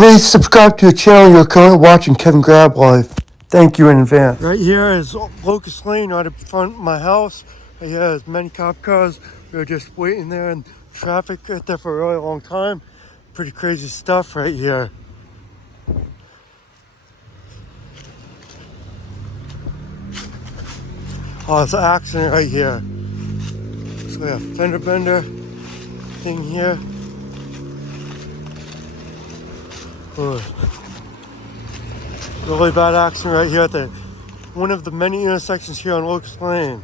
Please subscribe to the channel you're currently watching, Kevin Grab Life. Thank you in advance. Right here is Locust Lane right in front of my house. Right here is many cop cars. We were just waiting there in traffic right there for a really long time. Pretty crazy stuff right here. Oh, it's an accident right here. So yeah, fender bender thing here. Ooh. Really bad accident right here at one of the many intersections here on Locust Lane.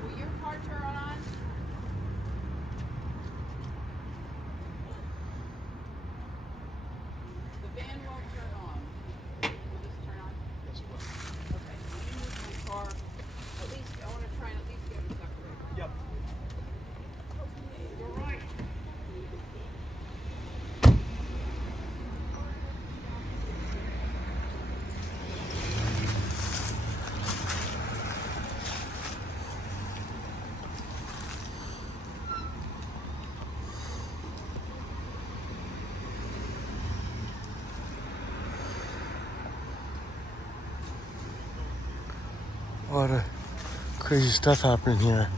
Will your car turn on? The van won't turn on. Will this turn on? Yes, it will. Okay, so you move my car. At least, I want to try and at least get it separated. Yep. You're right. A lot of crazy stuff happening here.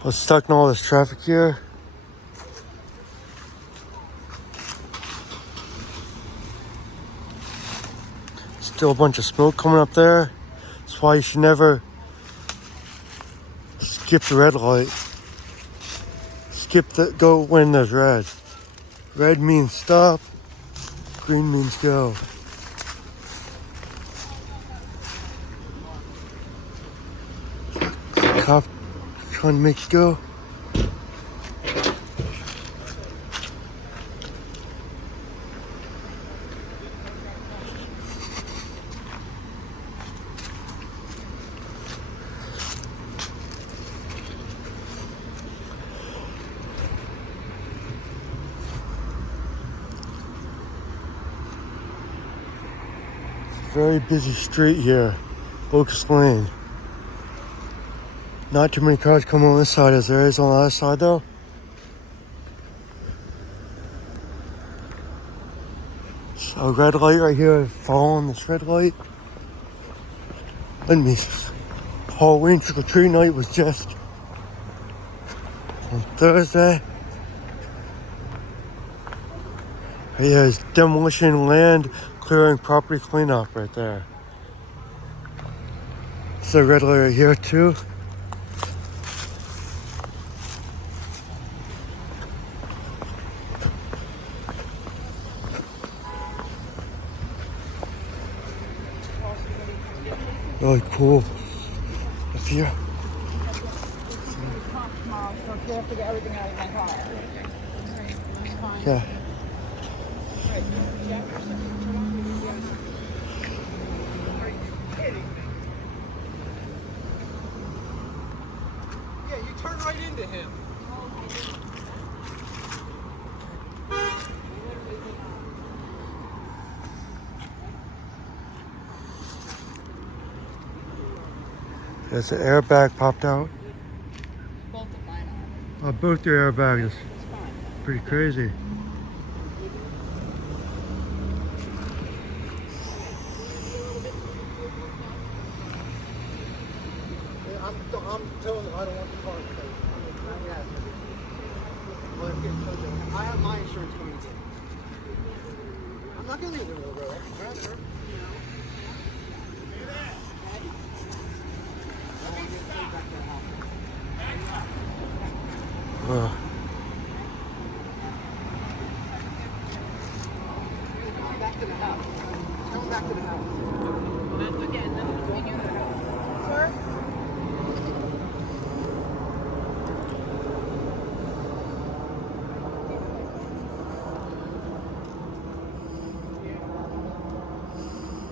I was stuck in all this traffic here. Still a bunch of smoke coming up there. That's why you should never skip the red light. Go when there's red. Red means stop, green means go. Cop trying to make it go. Very busy street here, Locust Lane. Not too many cars coming on this side as there is on the other side though. So red light right here, following this red light. And me, Halloween trick-or-treat night was just on Thursday. Right here is demolition, land clearing, property cleanup right there. It's a red light right here too. Really cool up here. You have to get everything out of my car. Yeah. Yeah, you turn right into him. There's an airbag popped out. Both of mine are. Both their airbags. It's fine. Pretty crazy. I'm telling them I don't want the car to take. I have my insurance coming in. I'm not going to leave them over there. Back to the house. Come back to the house. Again, nothing in your Sir?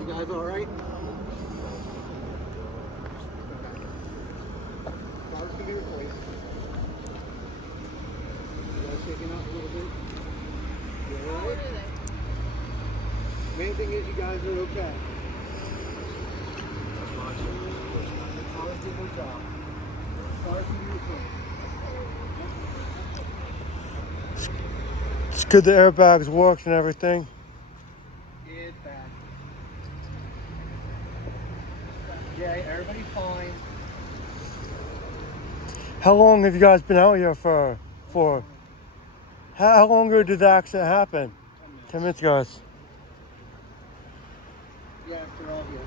You guys all right? thing is you guys are okay. Always do a good job. Sorry for you. It's good the airbags worked and everything. It's bad. Yeah, everybody's fine. How long have you guys been out here for? How long ago did the accident happen? 10 minutes ago. Yeah, after all here.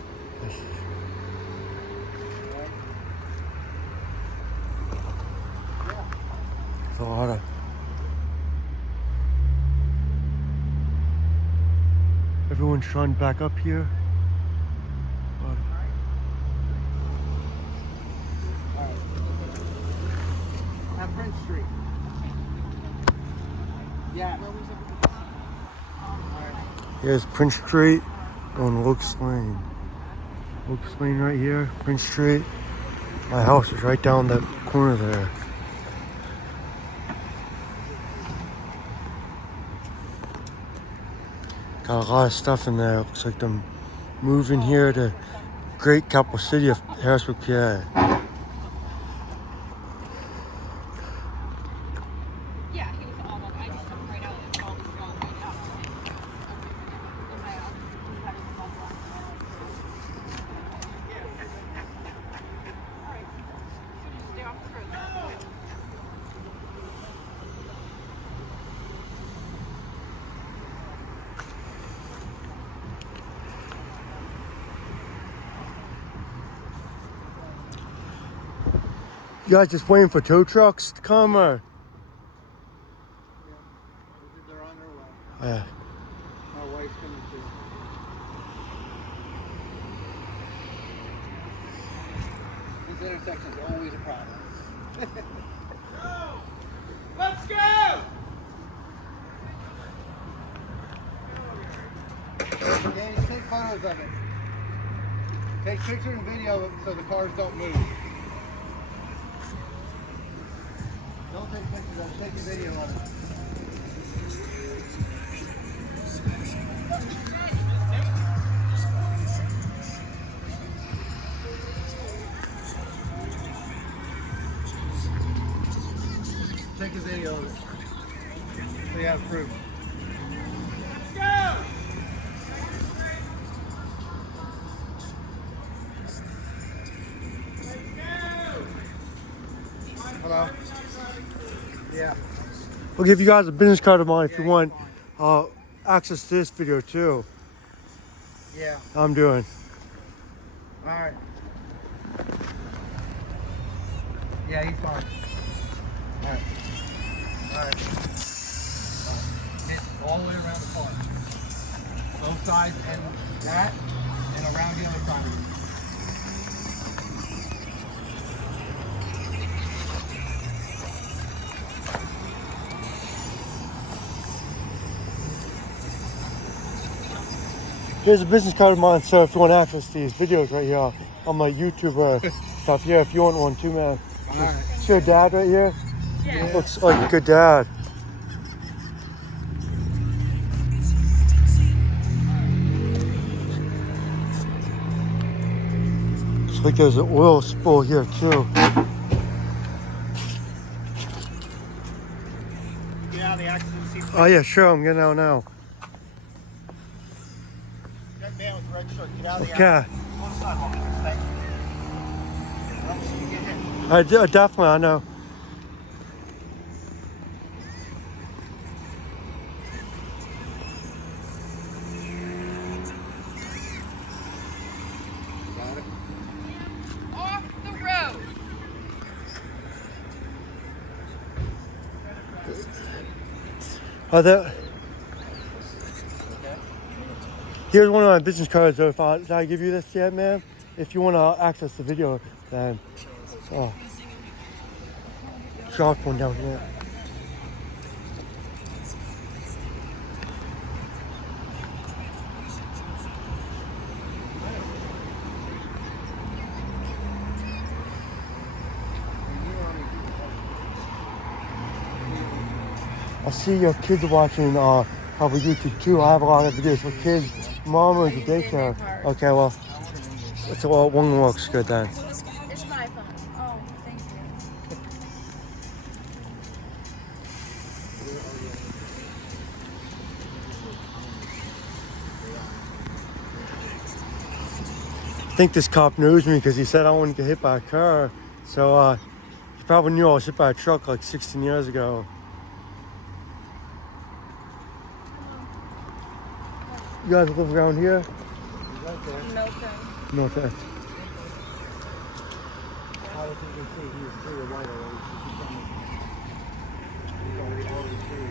It's a lot of. Everyone's trying to back up here. At Prince Street. Yeah. Here's Prince Street on Locust Lane. Locust Lane right here, Prince Street. My house is right down that corner there. Got a lot of stuff in there. Looks like them moving here to great capital city of Harrisburg, PA. Yeah, he was almost. I just took him right out and all was gone right out. Alright. Just stay off the road. You guys just waiting for tow trucks to come or? They're on their way. Yeah. My wife's coming too. This intersection's always a problem. Let's go! Danny, take photos of it. Take pictures and video of it so the cars don't move. Don't take pictures of it, take a video of it. Take a video of it. So you have proof. Let's go! Hello? Yeah. We'll give you guys a business card of mine if you want access to this video too. Yeah. I'm doing. Alright. Yeah, he's fine. Alright. Alright. Hit all the way around the car. Both sides and that, and around the other side of it. Here's a business card of mine, so if you want access to these videos right here on my YouTube stuff here, if you want one too, man. Alright. See your dad right here? Yeah. Looks like a good dad. Looks like there's an oil spill here too. Get out of the accident seat. Oh yeah, sure, I'm getting out now. That man with the red shirt, get out of the Okay. accident. On the sidewalk, thank you. I don't see you get hit. Definitely, I know. Got it? Off the road. Here's one of my business cards. So if did I give you this yet, man? If you want to access the video, then drop one down here. I see your kids watching probably YouTube too. I have a lot of videos for kids. Mom owns a daycare. Okay, well, it's well, one looks good then. It's my phone. Oh, thank you. I think this cop knows me because he said I wouldn't get hit by a car. So he probably knew I was hit by a truck like 16 years ago. You guys live around here? Right there. No problem. No, thanks. How you can see he was through the light already. He's already through.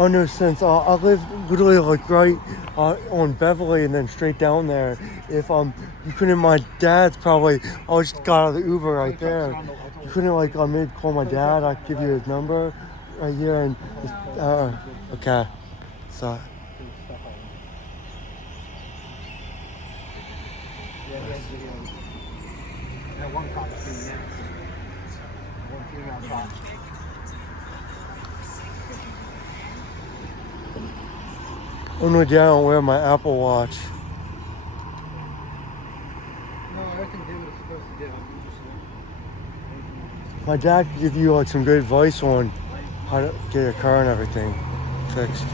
Oh no, since I live literally like right on Beverly and then straight down there. If you couldn't, my dad's probably, I just got out of the Uber right there. You couldn't like maybe call my dad. I could give you his number right here and just, okay. So. That one cop is being nasty. One female cop. Oh no, Dad, I don't wear my Apple Watch. No, everything did what it's supposed to do. My dad could give you like some good advice on how to get your car and everything fixed.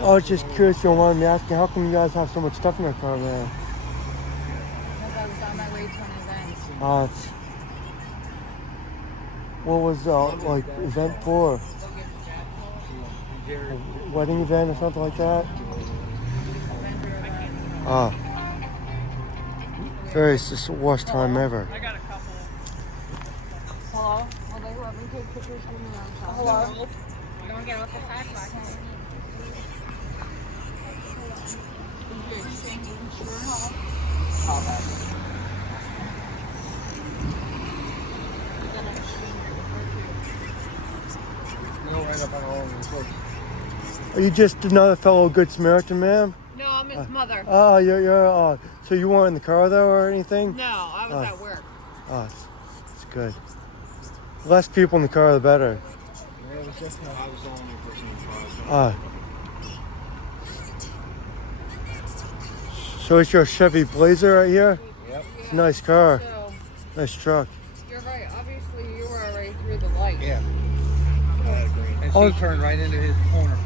I was just curious, you don't mind me asking, how come you guys have so much stuff in your car, man? Because I was on my way to an event. It's, what was like event for? A wedding event or something like that? It's just the worst time ever. I got a couple. Hello? Will they let me take pictures from the outside? Hello? Don't get off the sidewalk. Right up on all of them. Are you just another fellow Good Samaritan, ma'am? No, I'm his mother. Oh, you're so you weren't in the car though or anything? No, I was at work. Oh, it's good. Less people in the car, the better. Yeah, it was just I was the only person in the car. So it's your Chevy Blazer right here? Yep. It's a nice car. So, Nice truck. you're right. Obviously, you were already through the light. Yeah. And Oh. she turned right into his corner.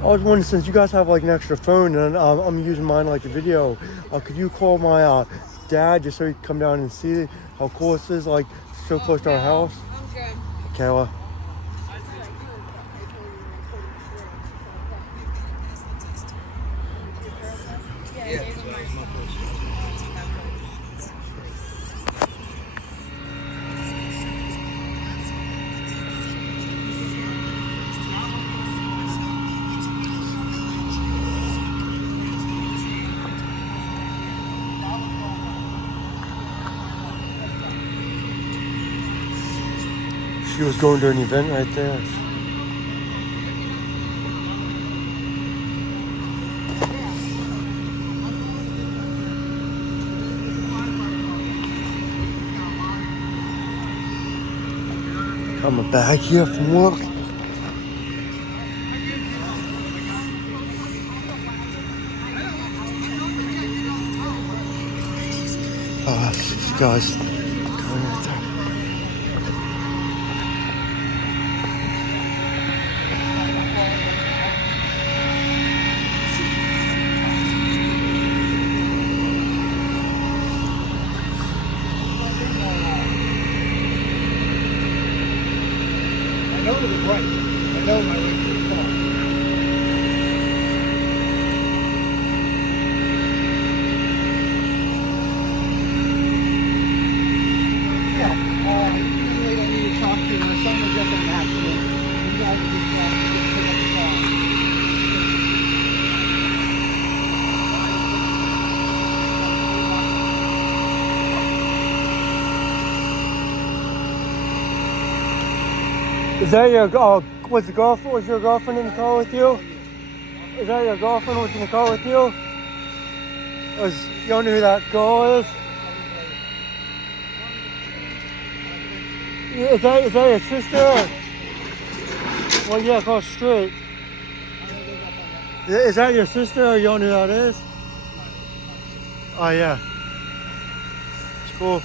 I was wondering, since you guys have like an extra phone and I'm using mine like a video, could you call my dad just so he can come down and see how cool this is, like so close to our house? I'm good. Okay, well. Yeah, that was my first. She was going to an event right there. Got back here from work. These guys going right there. I know it was right. I know my way to the car. Yeah, usually I need to talk to you if someone just an accident. You guys are just pick up the car. Is that your was your girlfriend in the car with you? Is that your girlfriend was in the car with you? You don't know who that girl is? Is that your sister? Well, yeah, across the street. Is that your sister or you don't know who that is? Oh, yeah. It's cool.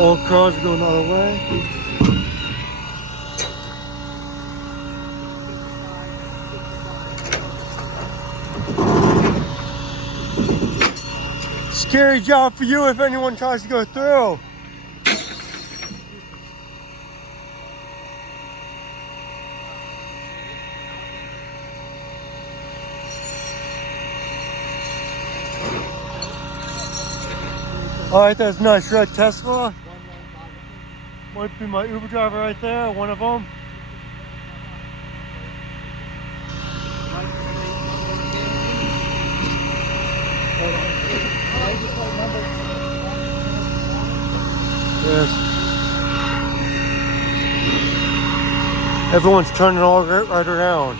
All cars are going the other way. Scary job for you if anyone tries to go through. All right, that's a nice red Tesla. Might be my Uber driver right there, one of them. Yes. Everyone's turning all right around.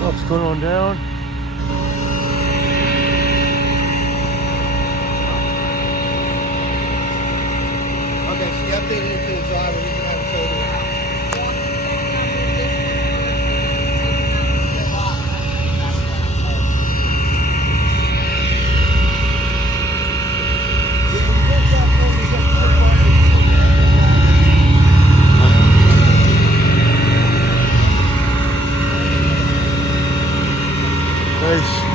What's going on down? Okay, she updated it to the driver. We can have it totally out. Nice.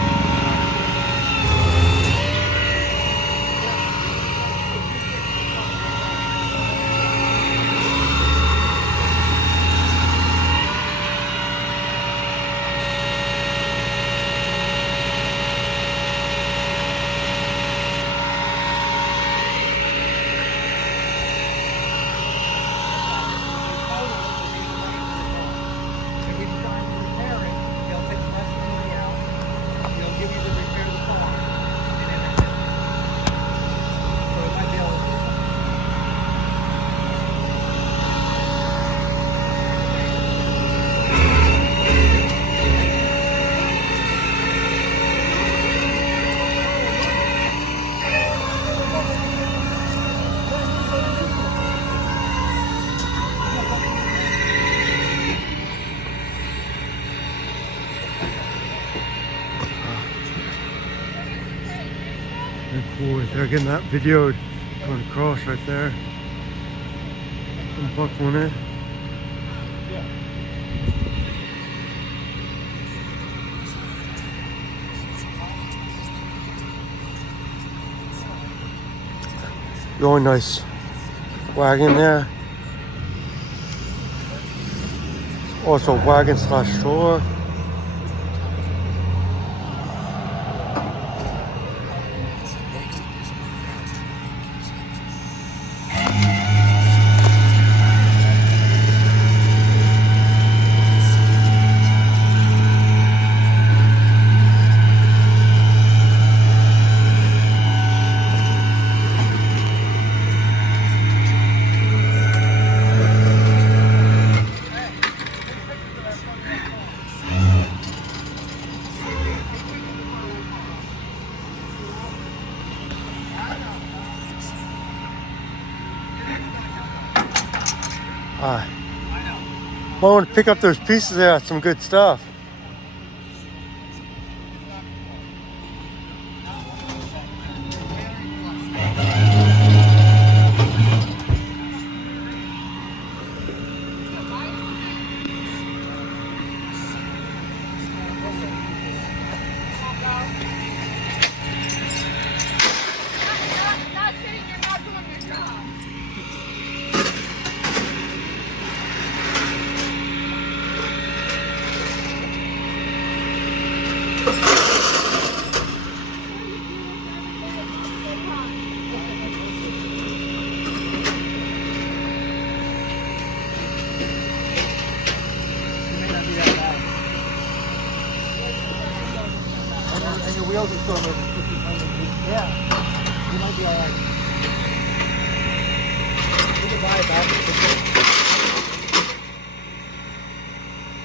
They're cool. They're getting that videoed going across right there. And buckling it. Really nice wagon there. Also wagon slash stroller. Might want to pick up those pieces there. Some good stuff. Not sitting there, not doing your job. doesn't start over 1,500 meters. Yeah, you might be all right. We can buy it back.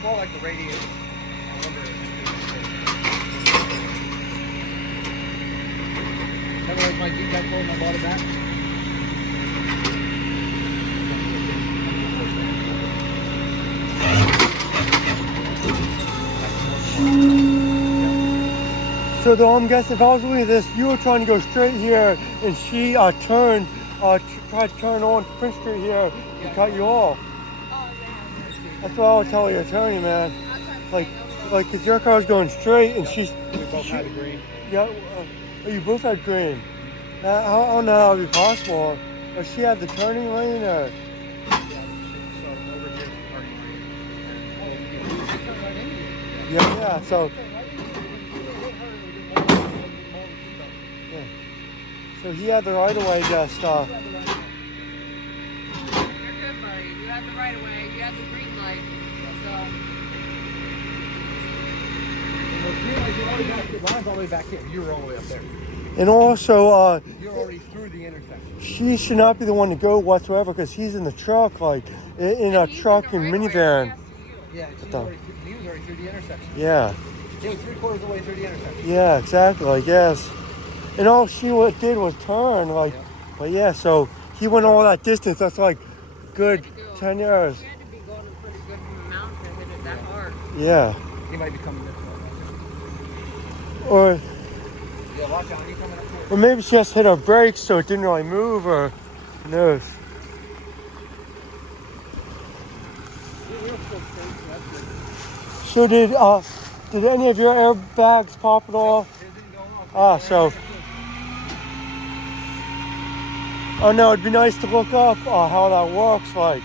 More like the radiator. I wonder if remember like my Jeep got cold and I bought it back? So though I'm guessing if I was looking at this, you were trying to go straight here, and she tried to turn on Prince Street here and cut you off. Oh, yeah. That's what I would tell your attorney, man. Like, cause your car's going straight, and she's. We both had a green. Yeah, you both had green. I don't know how that would be possible. Or she had the turning lane, or. Yeah. So. Yeah. So he had the right of way, just. You're good, buddy. You had the right of way. You had the green light. So. Mine's all the way back here. You were all the way up there. And also, You're already through the intersection. she should not be the one to go whatsoever, because he's in the truck, like in a truck and minivan. Yeah, he was already through the intersection. Yeah. He was 3/4 of the way through the intersection. Yeah, exactly. I guess. And all she did was turn, like. Yeah. But yeah, so he went all that distance. That's like good 10 years. You had to be going pretty good from the mountain to hit it that hard. Yeah. He might be coming this way. Or Yeah, watch out. He coming up here. or maybe she just hit her brakes so it didn't really move, or who knows. So did any of your airbags pop at all? So. Oh no, it'd be nice to look up how that works. Like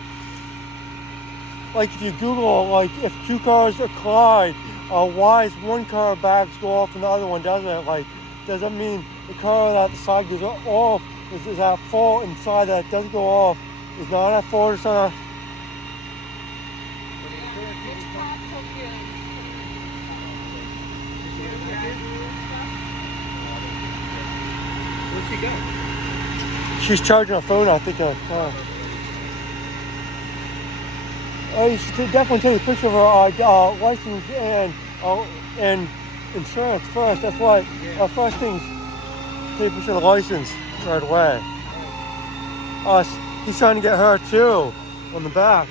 if you Google, like if two cars collide, why is one car bags go off and the other one doesn't? Like, does that mean the car that the side goes off is at fault, and the side that doesn't go off is not at fault or something? Where'd she go? She's charging her phone, I think, in her car. Oh, you should definitely take a picture of her license and insurance first. That's why first things, take a picture of the license right away. He's trying to get her too on the back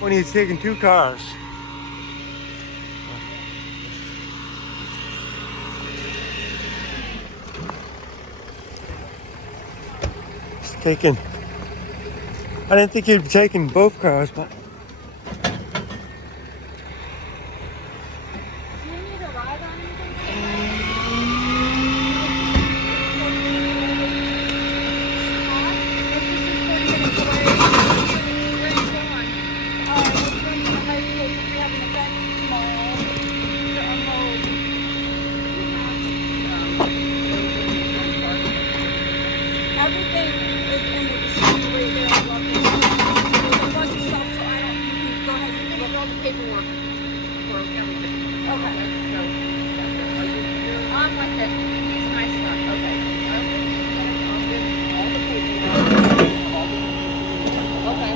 when he's taking two cars. Taking. I didn't think he'd be taking both cars, but. Do you need a ride on anything? This is 30 minutes away. Where are you going? We're going to the high school because we have an event tomorrow to unload. Everything is in the receipt right there. I love it. There's a bunch of stuff, so I don't. You can go ahead and look at all the paperwork for everything. Okay. I'm with it. It's my stuff. Okay. I'll get all the paperwork. Okay.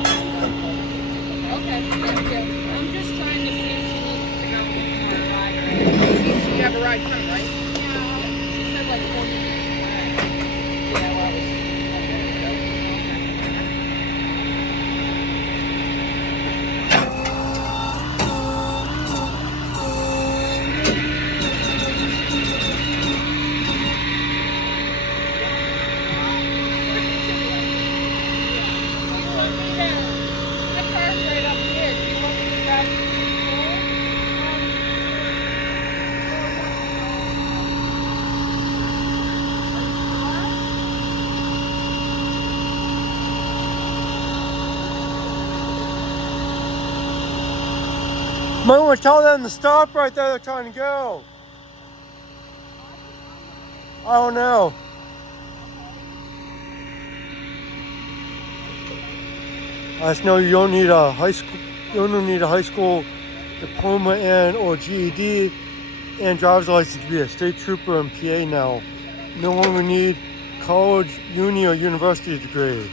Okay. Thank you. I'm just trying to see if she needs to go for a ride or anything. You have a ride coming, right? Yeah. She said like 40 minutes away. Yeah, well, I was 10 minutes ago. My car's right up here. Do you want me to drive you to the school? Might want to tell them to stop right there. They're trying to go. I don't know. I just know you don't need a high school. You don't need a high school diploma and or GED and driver's license to be a state trooper in PA now. No longer need college, uni, or university degree.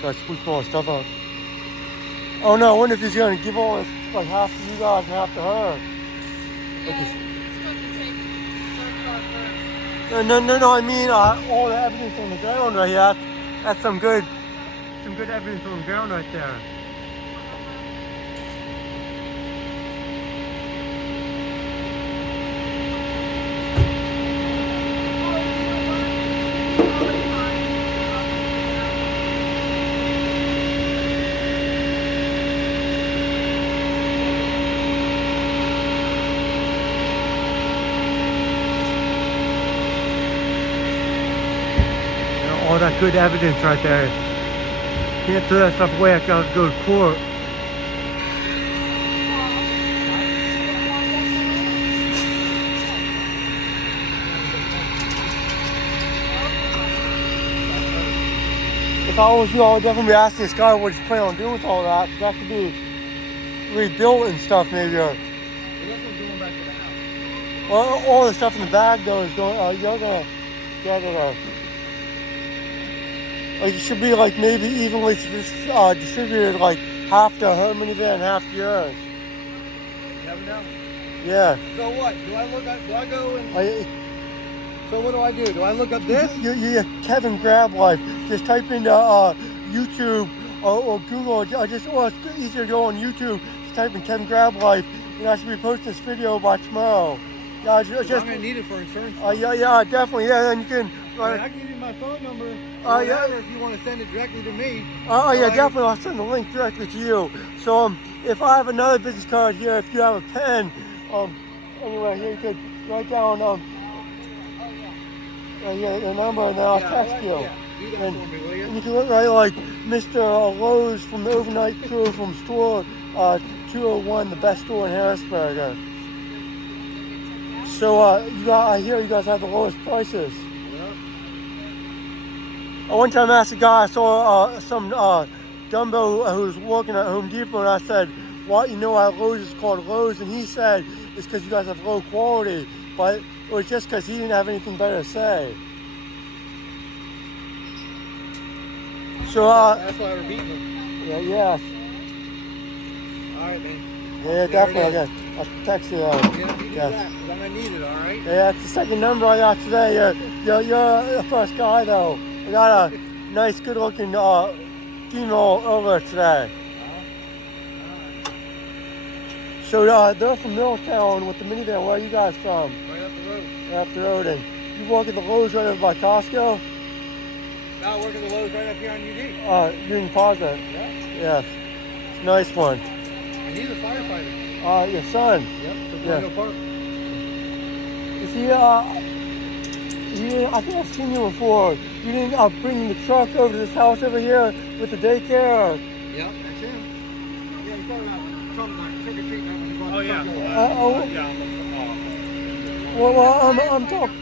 So I squeaked all the stuff out. Oh no, I wonder if he's gonna give all this, like half to you guys and half to her. Yeah, he's supposed to take third car first. No, I mean all the evidence on the ground right here. That's some good evidence on the ground right there. All that good evidence right there. Can't throw that stuff away. I gotta go to court. If I was you, I would definitely be asking this guy what he's planning on doing with all that. That could be rebuilt and stuff, maybe. Or well, all the stuff in the bag though is going. You're gonna get it. Like it should be like maybe evenly distributed, like half to her minivan, half to yours. You never know. Yeah. So what? Do I go and... So what do I do? Do I look up this? You Kevin Grab Life. Just type into YouTube or Google, or it's easier to go on YouTube. Just type in Kevin Grab Life, and I should be posting this video by tomorrow. Yeah, I'm gonna need it for insurance. Yeah, definitely. Yeah, then you can. I can give you my phone number. Yeah. If you want to send it directly to me. Yeah, definitely. I'll send the link directly to you. So if I have another business card here, if you have a pen, anyway, here you could write down the number, and then I'll text you. Yeah, do that for me, will you? And you can write like Mr. Lowe's from the overnight crew from store 201, the best store in Harrisburg. So I hear you guys have the lowest prices. One time I asked a guy, I saw some Dumbo who was working at Home Depot, and I said, "Why why Lowe's is called Lowe's?" And he said, "It's because you guys have low quality." But it was just because he didn't have anything better to say. So that's why we're beating them. Yeah. All right, man. Yeah, definitely. Okay. I'll text you. You do Yes. that, 'cause I'm gonna need it. All right. Yeah, it's the second number I got today. You're the first guy though. I got a nice, good-looking female over today. So they're from Middletown with the minivan. Where are you guys from? Right up the road. Right up the road. And you work at the Lowe's right over by Costco? No, I work at the Lowe's right up here on UD. Union Plaza. Yeah. Yes. It's a nice one. And he's a firefighter. Your son. Yep. So Yeah. Park. Is he, I think I've seen you before. You didn't bring the truck over to this house over here with the daycare? Or? Yep, that's him. Yeah, he's talking about trick or treat. Oh, yeah. I'm talking.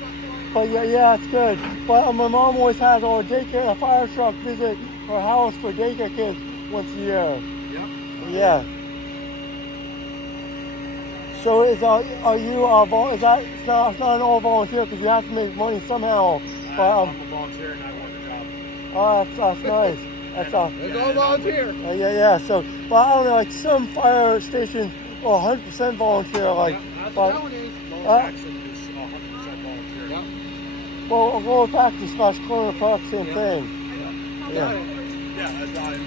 But yeah, it's good. But my mom always has our daycare, a fire truck visit her house for daycare kids once a year. Yep. Yeah. So is you is that it's not an all volunteer because you have to make money somehow. But I'm a volunteer and I want the job. Oh, that's nice. It's all volunteer. Yeah. So, but I don't know, like some fire stations are 100% volunteer. Like, That's but what that one is. Lower Paxton is 100% volunteer. Yep. well, Lower Paxton / Corner Park, same thing. Got Yeah. it. Yeah, that's not in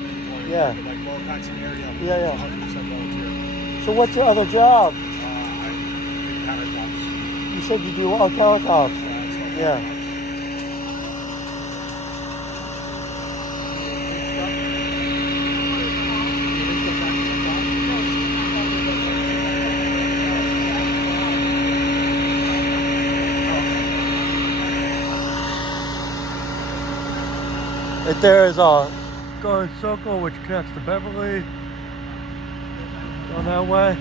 Yeah. like Lower Paxton area. Yeah. 100% volunteer. So, what's your other job? I do countertops. You said you do countertops. Yeah. Right there is a Garden Circle which connects to Beverly. Going that way.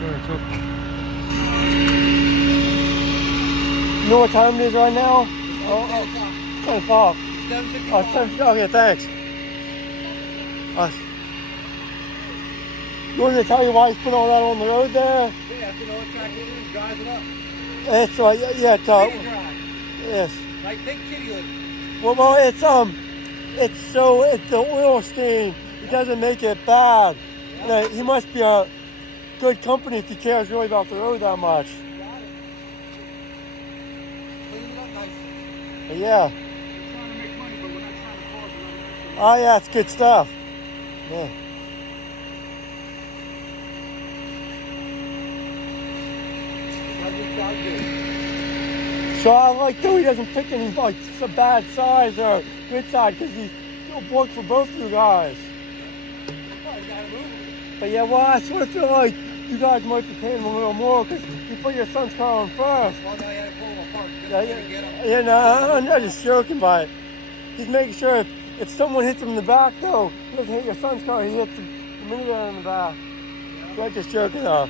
Garden Circle. You know what time it is right now? 10 o'clock. 7:50. Okay, thanks. You want me to tell you why he's put all that on the road there? Yeah, if you know what track it is, drive it up. It's right, yeah, Kitty drive. yes. Like big kitty would. Well, it's the oil stain. It doesn't make it bad. And, he must be a good company if he cares really about the road that much. Got it. Clean it up nicely. But yeah. We're trying to make money, but we're not trying to cause another accident. Oh yeah, it's good stuff. Yeah. I just got good. So I like though he doesn't pick any like some bad size or good side because he'll work for both you guys. Oh, you gotta move it. But yeah, well I sort of feel like you guys might be paying him a little more because you put your son's car on first. Well, now you had to pull them apart. Yeah, Get them. yeah, no, I'm not just joking, but he's making sure if someone hits him in the back though, he doesn't hit your son's car, he hits the minivan in the back. I'm not just joking though.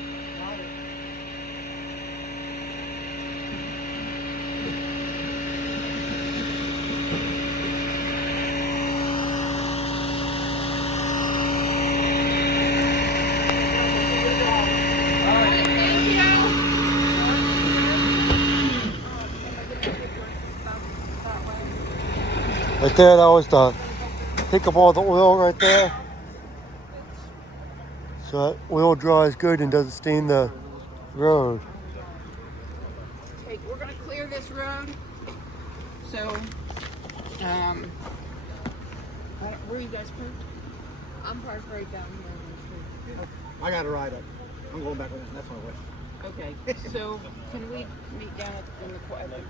Right there, that was the pick up all the oil right there. So that oil dries good and doesn't stain the road. Okay, we're gonna clear this road. So, where are you guys parked? I'm parked right down here on the street. I got to ride up. I'm going back on that. That's my way. Okay, so can we meet down at the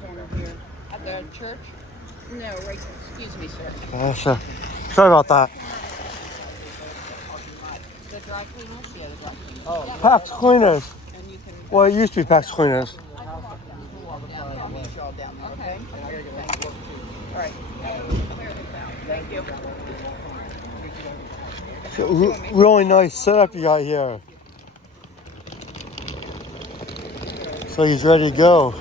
corner here at the church? No, right. Excuse me, sir. Sure. Sorry about that. The dry cleaners? Yeah, the dry cleaners. Oh. Yeah. Pax Cleaners. And you can. Well, it used to be Pax Cleaners. I can walk down. I'll meet you all down there. Okay. And I got to get one to look too. All right. Clear this out. Thank you. Really nice setup you got here. So he's ready to go.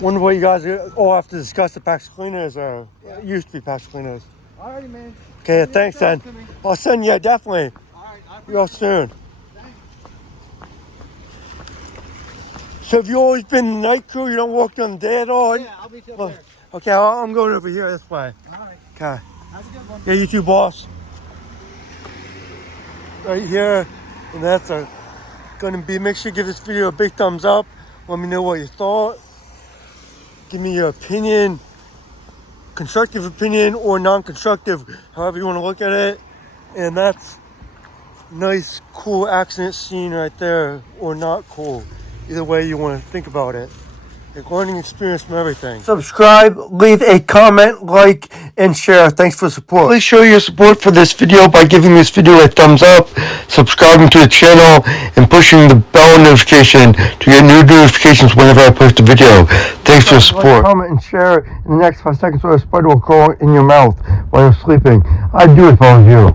Wonder what you guys all have to discuss the Pax Cleaners or used to be Pax Cleaners. Alrighty, man. Okay, thanks then. I'll send you definitely. Alright, Real soon. So have you always been night crew? You don't work during the day at all? Yeah, I'll be till Well, there. okay, I'm going over here this way. Alright. Okay. Have a good one. Yeah, you too, boss. Right here, and that's gonna be. Make sure you give this video a big thumbs up. Let me know what you thought. Give me your opinion, constructive opinion or non-constructive, however you want to look at it. And that's nice, cool accident scene right there, or not cool. Either way you want to think about it. A learning experience from everything. Subscribe, leave a comment, like, and share. Thanks for the support. Please show your support for this video by giving this video a thumbs up, subscribing to the channel, and pushing the bell notification to get new notifications whenever I post a video. Thanks for the support. Like, comment, and share. In the next 5 seconds, or a spider will crawl in your mouth while you're sleeping. I'd do it if I was you.